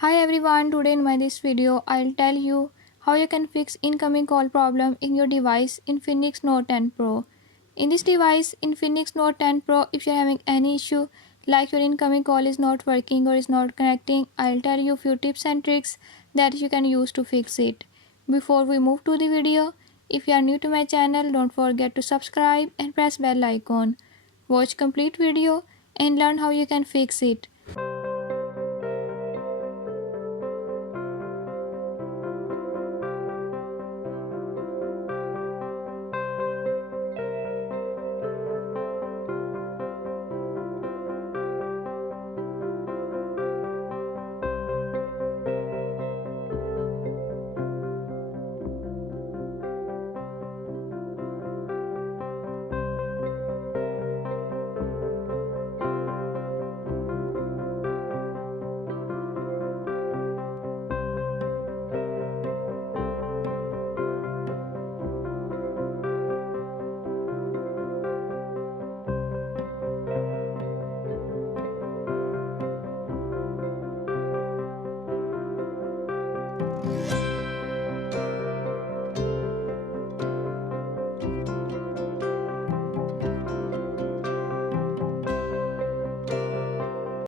Hi everyone, today in this video I'll tell you how you can fix incoming call problem in your device Infinix Note 10 Pro. In this device Infinix Note 10 Pro, if you're having any issue like your incoming call is not working or is not connecting, I'll tell you few tips and tricks that you can use to fix it. Before we move to the video, if you are new to my channel, don't forget to subscribe and press bell icon. Watch complete video and learn how you can fix it.